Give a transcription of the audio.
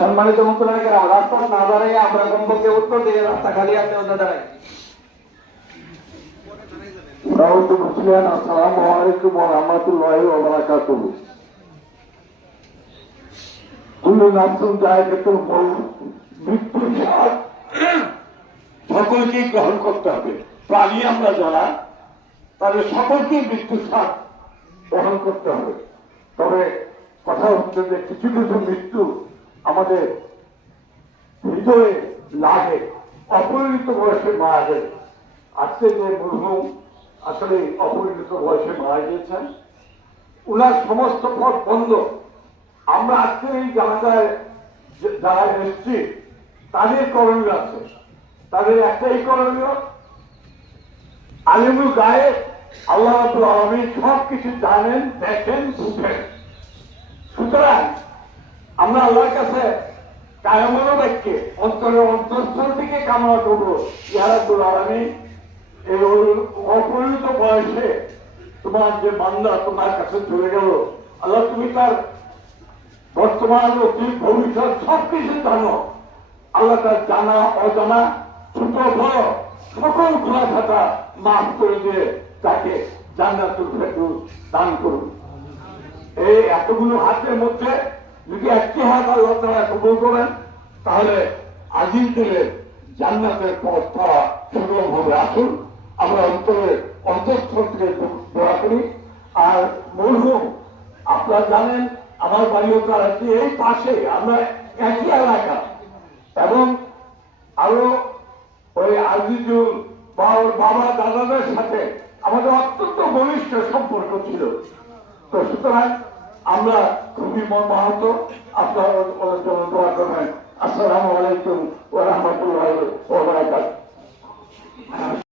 সম্মানিত মুখ্যমন্ত্রী, রাস্তা না দাঁড়াই আমরা কমপক্ষে উত্তর দিকে রাস্তা খালি আছে ওদের দাঁড়াই। আসসালামু আলাইকুম ওয়া রাহমাতুল্লাহি ওয়া বারাকাতুহু। কুল্লু নাফসিন যায়কাতুল মউত, মৃত্যুর স্বাদ সকলকেই গ্রহণ করতে হবে। প্রাণী আমরা যারা, তাদের সকলকেই মৃত্যুর স্বাদ গ্রহণ করতে হবে। তবে কথা হচ্ছে যে কিছু কিছু মৃত্যু আমাদের হৃদয়ে লাগে, অপরিণত বয়সে মারা যায়। আজকে যে মরহুম আসলে অপরিণত বয়সে মারা গিয়েছেন, উনার সমস্ত পথ বন্ধ। আমরা আজকে এই জায়গায় যারা এসছি তাদের করণীয় আছে, তাদের একটাই করণীয়, আলিমুল গায়ে আল্লাহ রাব্বুল আলামিন সব কিছু জানেন, দেখেন, বুঝেন। সুতরাং আমরা আল্লাহর কাছে কায়মনো বাক্যে অন্তরের অন্তঃস্থল থেকে কামনা করবো, ইয়া রাব্বুল আলামিন এই অপরিণত বয়সে তোমার যে বান্দা তোমার কাছে চলে গেল, আল্লাহ তুমি তার বর্তমান অতীত ভবিষ্যৎ সবকিছু জানো। আল্লাহ তার জানা অজানা ছোট বড় সকল গুনাহ খাতা মাফ করে দিয়ে তাকে জান্নাতুল ফেরদৌস দান করুন। এই এতগুলো হাতের মধ্যে যদি একটি হাত আল্লাহ তাআলা কবুল করেন, তাহলে আজিজ দিনের জান্নাতের পথ পাওয়া সুগম হবে। আসুন আমরা অন্তঃস্থল থেকে দোয়া করি। আর মরহুম আপনারা জানেন আমার বাড়িও কারাচি, এই পাশে আমরা একই এলাকা, এবং আরো ওই আজিজুল বা ওর বাবা দাদাদের সাথে আমাদের অত্যন্ত ঘনিষ্ঠ সম্পর্ক ছিল। তো সুতরাং আমরা খুবই মর্মাহত। আপনারা দোয়া করবেন। আসসালামু আলাইকুম ওয়া